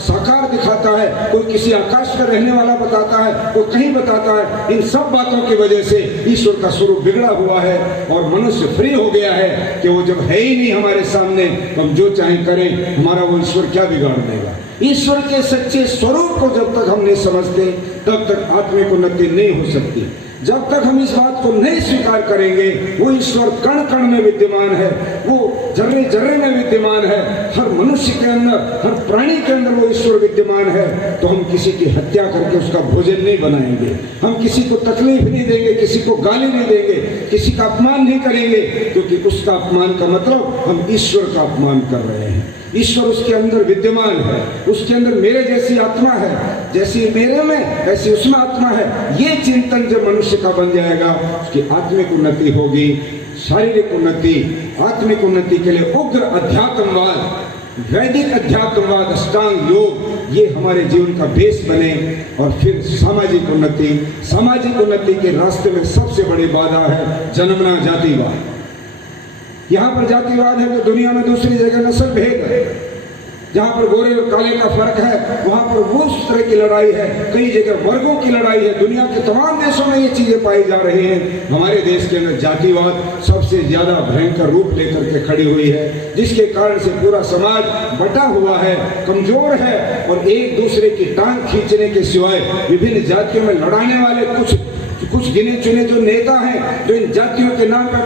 साकार दिखाता है, कोई किसी आकाश का रहने वाला बताता है, कोई कहीं बताता है। इन सब बातों की वजह से ईश्वर का स्वरूप बिगड़ा हुआ है और मनुष्य फ्री हो गया है कि वो जब है ही नहीं हमारे सामने, हम जो चाहे करें, हमारा वो ईश्वर क्या बिगाड़ देगा। ईश्वर के सच्चे स्वरूप को जब तक हम नहीं समझते तब तक आत्मिक उन्नति नहीं हो सकती। जब तक हम इस बात को नहीं स्वीकार करेंगे वो ईश्वर कण कण में विद्यमान है, वो जर्रे जर्रे में विद्यमान है, हर मनुष्य के अंदर, हर प्राणी के अंदर वो ईश्वर विद्यमान है, तो हम किसी की हत्या करके उसका भोजन नहीं बनाएंगे, हम किसी को तकलीफ नहीं देंगे, किसी को गाली नहीं देंगे, किसी का अपमान नहीं करेंगे, क्योंकि उसका अपमान का मतलब हम ईश्वर का अपमान कर रहे हैं। ईश्वर उसके अंदर विद्यमान है, उसके अंदर मेरे जैसी आत्मा है, जैसी मेरे में ऐसी उसमें आत्मा है। ये चिंतन जब मनुष्य का बन जाएगा उसकी आत्मिक उन्नति होगी। शारीरिक उन्नति, आत्मिक उन्नति के लिए उग्र अध्यात्मवाद, वैदिक अध्यात्मवाद, अष्टांग योग, ये हमारे जीवन का बेस बने। और फिर सामाजिक उन्नति। सामाजिक उन्नति के रास्ते में सबसे बड़ी बाधा है जन्मना जातिवाद। यहाँ पर जातिवाद है तो दुनिया में दूसरी जगह नस्ल भेद है। जहाँ पर गोरे और काले का फर्क है वहाँ पर वो उस तरह की लड़ाई है, कई जगह वर्गों की लड़ाई है। दुनिया के तमाम देशों में ये चीजें पाई जा रही हैं। हमारे देश के अंदर जातिवाद सबसे ज्यादा भयंकर रूप लेकर के खड़ी हुई है, जिसके कारण से पूरा समाज बटा हुआ है, कमजोर है और एक दूसरे की टांग खींचने के सिवाय विभिन्न जातियों में लड़ाने वाले कुछ कुछ गिने चुने जो नेता हैं जो इन जातियों के नाम पर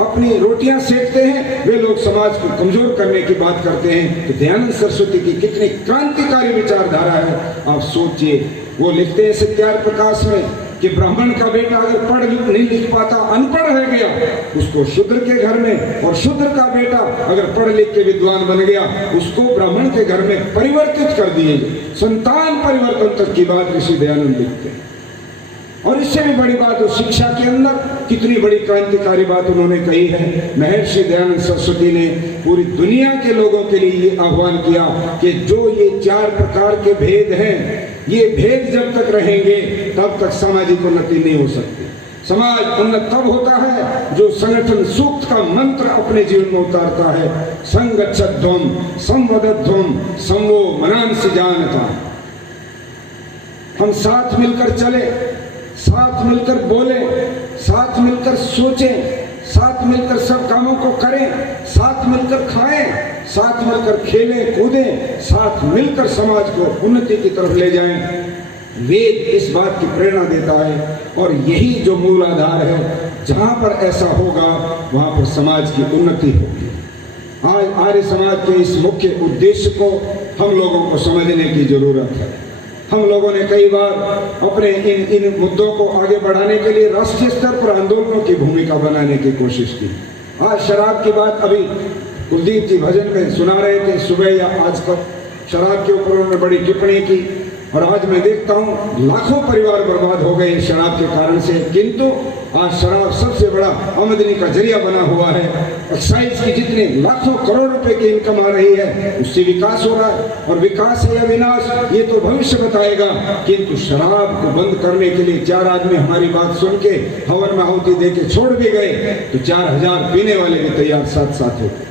अपनी रोटियां सेकते हैं, वे लोग समाज को कमजोर करने की बात करते हैं। तो दयानंद सरस्वती की कितनी क्रांतिकारी विचारधारा है, आप सोचिए। वो लिखते हैं सत्यार प्रकाश में कि ब्राह्मण का बेटा अगर पढ़ नहीं लिख पाता, अनपढ़ रह गया, उसको शूद्र के घर में, और शूद्र का बेटा अगर पढ़ लिख के विद्वान बन गया, उसको ब्राह्मण के घर में परिवर्तित कर दिए। संतान परिवर्तन तक की बात ऋषि दयानंद लिखते हैं। और इससे भी बड़ी बात, शिक्षा के अंदर कितनी बड़ी क्रांतिकारी बात उन्होंने कही है। महर्षि दयानंद सरस्वती ने पूरी दुनिया के लोगों के लिए ये आह्वान किया कि जो ये 4 प्रकार के भेद हैं, ये भेद जब तक रहेंगे तब तक सामाजिक उन्नति नहीं हो सकती। समाज उन्नत तब होता है जो संगठन सूक्त का मंत्र अपने जीवन में उतारता है। संगच्छध्वम संवदध्वम संवो मनांसि जानता। हम साथ मिलकर चले, साथ मिलकर बोले, साथ मिलकर सोचें, साथ मिलकर सब कामों को करें, साथ मिलकर खाएं, साथ मिलकर खेलें कूदें, साथ मिलकर समाज को उन्नति की तरफ ले जाएं। वेद इस बात की प्रेरणा देता है और यही जो मूल आधार है। जहां पर ऐसा होगा वहां पर समाज की उन्नति होगी। आज आर्य समाज के इस मुख्य उद्देश्य को हम लोगों को समझने की जरूरत है। हम लोगों ने कई बार अपने इन मुद्दों को आगे बढ़ाने के लिए राष्ट्रीय स्तर पर आंदोलनों की भूमिका बनाने की कोशिश की। आज शराब की बात अभी कुलदीप जी भजन में सुना रहे थे, सुबह या आज तक शराब के ऊपर उन्होंने बड़ी टिप्पणी की। और आज मैं देखता हूँ लाखों परिवार बर्बाद हो गए शराब के कारण से, किंतु आज शराब सबसे बड़ा आमदनी का जरिया बना हुआ है। एक्साइज की जितने लाखों करोड़ रुपए की इनकम आ रही है, उससे विकास हो रहा है। और विकास है या विनाश ये तो भविष्य बताएगा, किंतु शराब को बंद करने के लिए 4 आदमी हमारी बात सुन के हवन में आहुति दे के छोड़ भी गए तो 4000 पीने वाले भी तैयार साथ साथ होते।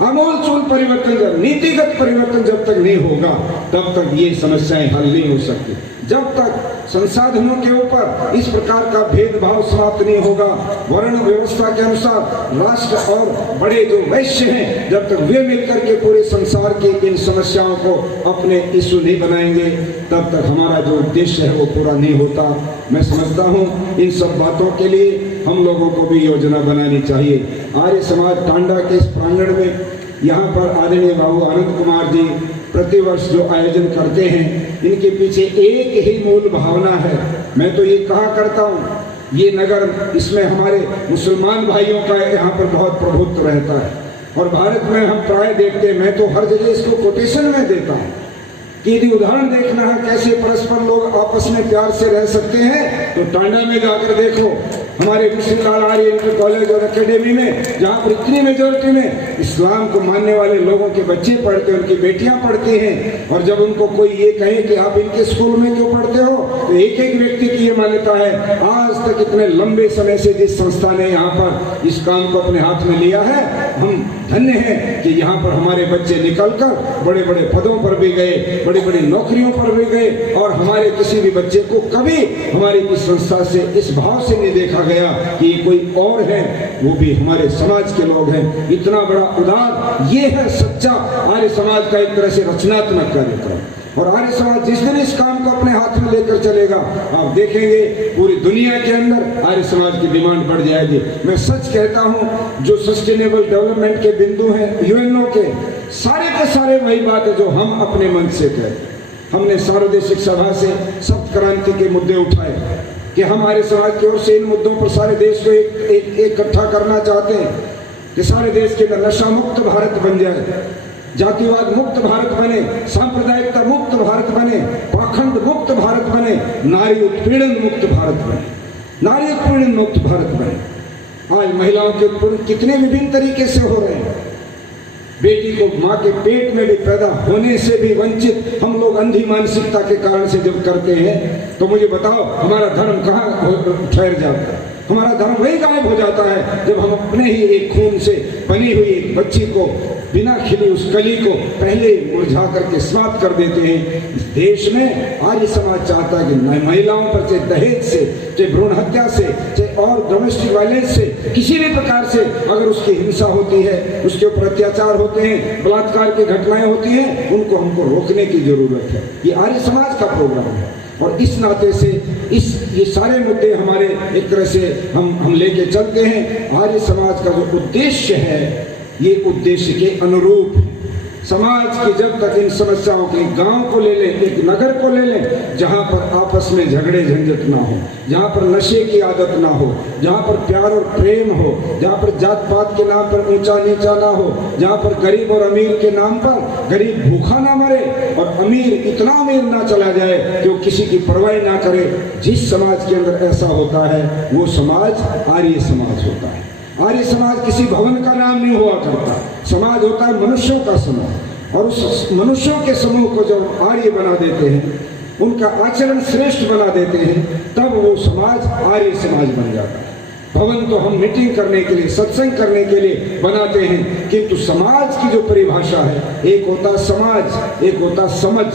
आमूल चूल परिवर्तन, नीतिगत परिवर्तन जब तक नहीं होगा तब तक ये समस्याएं हल नहीं हो सकती। जब तक संसाधनों के ऊपर इस प्रकार का भेदभाव समाप्त नहीं होगा, वर्ण व्यवस्था के अनुसार राष्ट्र और बड़े जो वैश्य हैं, जब तक वे मिलकर के पूरे संसार की इन समस्याओं को अपने इश्यू नहीं बनाएंगे, तब तक हमारा जो उद्देश्य है वो पूरा नहीं होता। मैं समझता हूँ इन सब बातों के लिए हम लोगों को भी योजना बनानी चाहिए। आर्य समाज टांडा के इस प्रांगण में यहाँ पर आदरणीय बाबू आनंद कुमार जी प्रतिवर्ष जो आयोजन करते हैं, इनके पीछे एक ही मूल भावना है। मैं तो ये कहा करता हूँ, ये नगर, इसमें हमारे मुसलमान भाइयों का यहाँ पर बहुत प्रभुत्व रहता है। और भारत में हम प्राय देखते हैं, मैं तो हर जगह इसको कोटेशन में देता हूँ कि यदि उदाहरण देखना है कैसे परस्पर लोग आपस में प्यार से रह सकते हैं, तो टांडा में जाकर देखो, हमारे कृष्णलाल आर्य इंटर कॉलेज और एकेडमी में, जहाँ पर इतनी मेजोरिटी में इस्लाम को मानने वाले लोगों के बच्चे पढ़ते हैं, उनकी बेटियां पढ़ती हैं। और जब उनको कोई ये कहे कि आप इनके स्कूल में क्यों पढ़ते हो, तो एक एक व्यक्ति की ये मान्यता है। आज तक इतने लंबे समय से जिस संस्था ने यहाँ पर इस काम को अपने हाथ में लिया है, हम धन्य हैं कि यहाँ पर हमारे बच्चे निकलकर बड़े बड़े पदों पर भी गए, बड़ी बड़ी नौकरियों पर भी गए। और हमारे किसी भी बच्चे को कभी हमारी इस संस्था से इस भाव से नहीं देखा गया कि कोई और है, वो भी हमारे समाज के लोग हैं। इतना बड़ा उदार, ये है सच्चा आर्य समाज का एक तरह से रचनात्मक कार्यक्रम। और आर्य समाज जिस दिन इस काम को अपने हाथ में लेकर चलेगा, आप देखेंगे पूरी दुनिया के अंदर आर्य समाज की डिमांड बढ़ जाएगी। मैं सच कहता हूँ, जो सस्टेनेबल डेवलपमेंट के बिंदु हैं यूएनओ के सारे वही बात है जो हम अपने मन से कहते हैं। हमने सार्वदेशिक सभा से सप्त क्रांति के मुद्दे उठाए कि हम आर्य समाज की ओर से इन मुद्दों पर सारे देश को एक इकट्ठा करना चाहते हैं कि सारे देश के अंदर नशा मुक्त भारत बन जाए, जातिवाद मुक्त भारत बने, सांप्रदायिकता मुक्त भारत बने, पाखंड मुक्त भारत बने, नारी उत्पीड़न मुक्त भारत बने, नारी उत्पीड़न मुक्त भारत बने। आज महिलाओं के उत्पीड़न कितने विभिन्न तरीके से हो रहे हैं। बेटी को माँ के पेट में भी पैदा होने से भी वंचित हम लोग अंधी मानसिकता के कारण से जब करते हैं, तो मुझे बताओ हमारा धर्म कहाँ ठहर जाता है? हमारा धर्म वही गायब हो जाता है जब हम अपने ही एक खून से बनी हुई एक बच्ची को, बिना खिली उस कली को पहले मुरझा करके समाप्त कर देते हैं। इस देश में आर्य समाज चाहता है कि महिलाओं पर, चाहे दहेज से, चाहे भ्रूण हत्या से, चाहे और डोमेस्टिक वायलेंस से, किसी भी प्रकार से अगर उसकी हिंसा होती है, उसके ऊपर अत्याचार होते हैं, बलात्कार की घटनाएं होती हैं, उनको हमको रोकने की जरूरत है। ये आर्य समाज का प्रोग्राम है। और इस नाते से ये सारे मुद्दे हमारे एक तरह से हम लेके चलते हैं। आर्य समाज का जो उद्देश्य है ये उद्देश्य के अनुरूप है। समाज की जब तक इन समस्याओं के गांव को ले लें, एक नगर को ले लें, जहां पर आपस में झगड़े झंझट ना हो, जहां पर नशे की आदत ना हो, जहां पर प्यार और प्रेम हो, जहां पर जात पात के नाम पर ऊंचा नीचा ना हो, जहां पर गरीब और अमीर के नाम पर गरीब भूखा ना मरे और अमीर इतना अमीर ना चला जाए कि वो किसी की परवाह ना करे, जिस समाज के अंदर ऐसा होता है वो समाज आर्य समाज होता है। आर्य समाज किसी भवन का नाम नहीं हुआ करता, समाज होता है मनुष्यों का समूह, और उस मनुष्यों के समूह को जब आर्य बना देते हैं, उनका आचरण श्रेष्ठ बना देते हैं, तब वो समाज आर्य समाज बन जाता है। भवन तो हम मीटिंग करने के लिए, सत्संग करने के लिए बनाते हैं, किंतु समाज की जो परिभाषा है, एक होता समाज, एक होता समझ।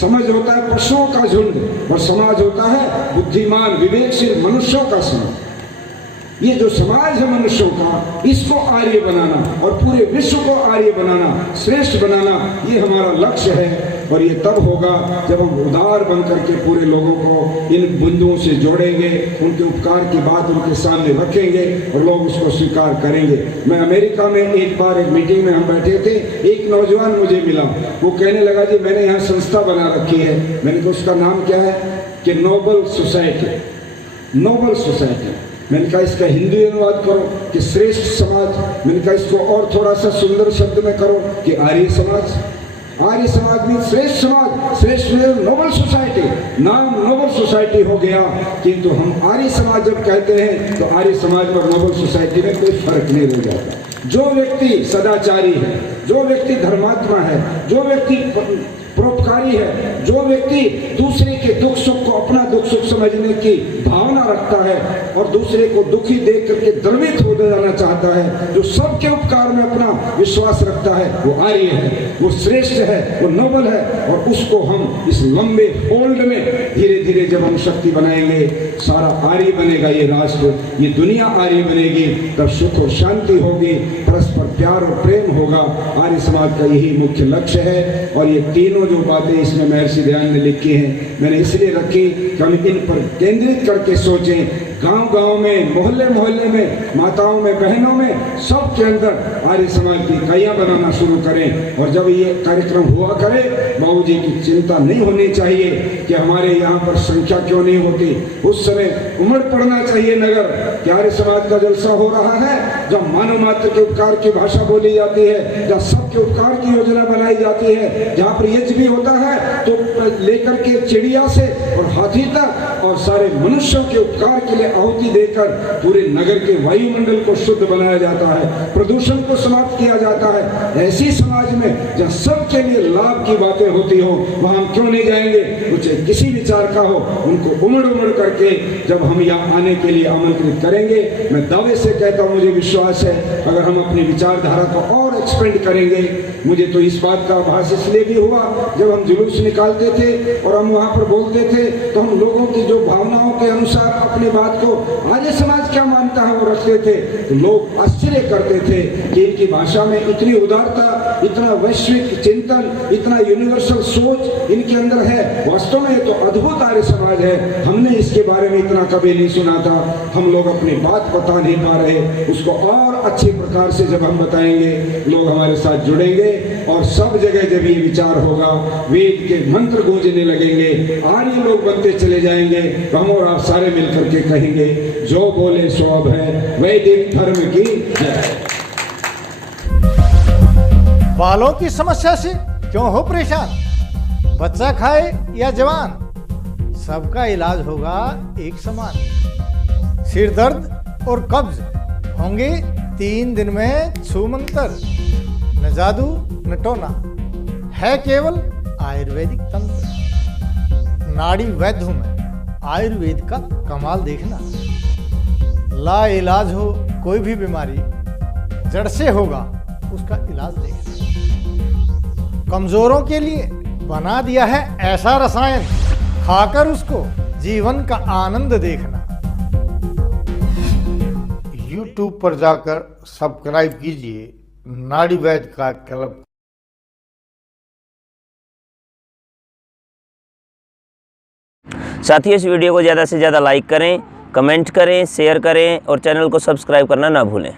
समझ होता है पशुओं का झुंड और समाज होता है बुद्धिमान विवेकशील मनुष्यों का समूह। ये जो समाज है मनुष्यों का, इसको आर्य बनाना और पूरे विश्व को आर्य बनाना, श्रेष्ठ बनाना, ये हमारा लक्ष्य है। और ये तब होगा जब हम उदार बन करके पूरे लोगों को इन बिंदुओं से जोड़ेंगे, उनके उपकार की बात उनके सामने रखेंगे और लोग उसको स्वीकार करेंगे। मैं अमेरिका में एक बार एक मीटिंग में हम बैठे थे, एक नौजवान मुझे मिला, वो कहने लगा जी मैंने यहाँ संस्था बना रखी है। मैंने कहा उसका नाम क्या है? कि नोबल सोसाइटी। Nobel society. मैंने कहा इसका हिंदी अनुवाद करो कि श्रेष्ठ समाज। मैंने कहा इसको और थोड़ा सा सुंदर शब्द में करो कि आर्य समाज। आर्य समाज में श्रेष्ठ समाज, श्रेष्ठ में नोबल सोसाइटी, नाम नोबल सोसाइटी हो गया। किंतु हम आर्य समाज जब कहते हैं तो आर्य समाज और नोबल सोसाइटी में कोई फर्क नहीं रह जाता। जो व्यक्ति सदाचारी है, जो व्यक्ति धर्मात्मा है, जो व्यक्ति परोपकारी है, जो व्यक्ति दूसरे के दुख सुख को अपना दुख सुख समझने की भावना रखता है और दूसरे को दुखी देख करके द्रवित हो जाना चाहता है, जो सबके उपकार में अपना विश्वास रखता है, वो आर्य है, वो श्रेष्ठ है, वो नोबल है। और उसको हम इस लंबे फोल्ड में धीरे धीरे जब हम शक्ति बनाएंगे, सारा आर्य बनेगा ये राष्ट्र, ये दुनिया आर्य बनेगी, तब सुख और शांति होगी, परस्पर प्यार और प्रेम होगा। आर्य समाज का यही मुख्य लक्ष्य है। और ये तीनों जो बातें इसमें महर्षि दयानंद ने लिखी हैं, मैंने इसलिए रखी कि हम इन पर केंद्रित करके सोचें। गांव-गांव में, मोहल्ले मोहल्ले में, माताओं में, बहनों में, सबके अंदर आर्य समाज की इकाइयां बनाना शुरू करें। और जब ये कार्यक्रम हुआ करे, बाबूजी की चिंता नहीं होनी चाहिए कि हमारे यहाँ पर संख्या क्यों नहीं होती। उस समय उमड़ पड़ना चाहिए नगर कि आर्य समाज का जलसा हो रहा है, जब मानव मात्र के उपकार की भाषा बोली जाती है, जहाँ सबके उपकार की योजना बनाई जाती है, जहाँ पर यज्ञ भी होता है तो लेकर के चिड़िया से और हाथी तक और सारे मनुष्यों के उपकार के लिए आहुति देकर पूरे नगर के वायुमंडल को शुद्ध बनाया जाता है, प्रदूषण को समाप्त किया जाता है। ऐसी समाज में जहाँ सबके लिए लाभ की बातें होती हो, वहां हम क्यों नहीं जाएंगे? मुझे किसी विचार का हो, उनको उमड़ उमड़ करके जब हम यहाँ आने के लिए आमंत्रित करेंगे, मैं दावे से कहता हूँ, मुझे विश्वास है अगर हम अपनी विचारधारा को और एक्सपेंड करेंगे। मुझे तो इस बात का आभास इसलिए भी हुआ, जब हम जुलूस निकालते थे और हम वहाँ पर बोलते थे तो हम लोगों की जो भावनाओं के अनुसार अपनी बात को आर्य समाज क्या मानता है वो रखते थे, तो लोग आश्चर्य करते थे कि इनकी भाषा में इतनी उदारता, इतना वैश्विक चिंतन, इतना यूनिवर्सल सोच इनके अंदर है। वास्तव में ये तो अद्भुत आर्य समाज है, हमने इसके बारे में इतना कभी नहीं सुना था। हम लोग अपनी बात बता नहीं पा रहे, उसको और अच्छे प्रकार से जब हम बताएंगे, लोग हमारे साथ जुड़ेंगे और सब जगह जब ये विचार होगा, वेद के मंत्र गूंजने लगेंगे, आर्य लोग बनते चले जाएंगे, तो हम और आप सारे मिलकर के कहेंगे, जो बोले सो अब है, वैदिक धर्म की जय। बालों की समस्या से क्यों हो परेशान? बच्चा खाए या जवान, सबका इलाज होगा एक समान। सिर दर्द और कब्ज होंगे 3 दिन में छूमंतर। न जादू न टोना, है केवल आयुर्वेदिक तंत्र। नाड़ी वैद्य हूं मैं, आयुर्वेद का कमाल देखना। ला इलाज हो कोई भी बीमारी, जड़ से होगा उसका इलाज देखना। कमजोरों के लिए बना दिया है ऐसा रसायन, खाकर उसको जीवन का आनंद देखना। YouTube पर जाकर सब्सक्राइब कीजिए नाड़ी वैद्य का क्लब। साथ ही इस वीडियो को ज़्यादा से ज़्यादा लाइक करें, कमेंट करें, शेयर करें और चैनल को सब्सक्राइब करना ना भूलें।